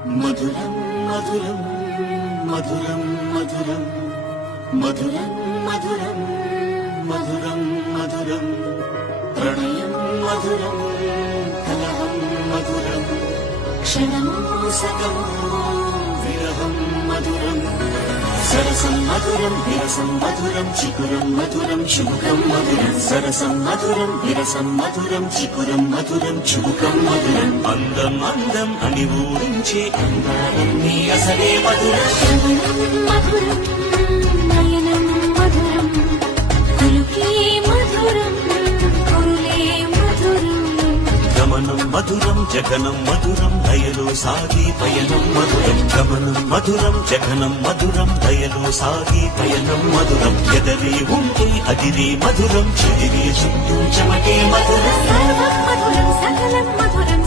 మధురం మధురం మధురం మధురం మధురం మధురం మధురం మధురం ప్రణయం మధురం కలహం మధురం క్షణము సగము విరహం మధురం సరసం మధురం విరసం మధురం చికురం మధురం చుబుకం మధురం సరసం మధురం విరసం మధురం చికురం మధురం చుబుకం మధురం అందం అందం అని ఊరించే అందాలన్నీ అసలే మధురం మధురం నయనం మధురం కులుకే మధురం కురులే మధురం గమనం మధురం జగనం మధురం దయలో సాగి పయనం మధురం గమనం మధురం జగనం మధురం దయలో సాగి పయనం మధురం ఎదరి ఉంటే అదిరే మధురం చెదిరే చుట్టూ చెమటే మధురం సర్వం మధురం సకలం మధురం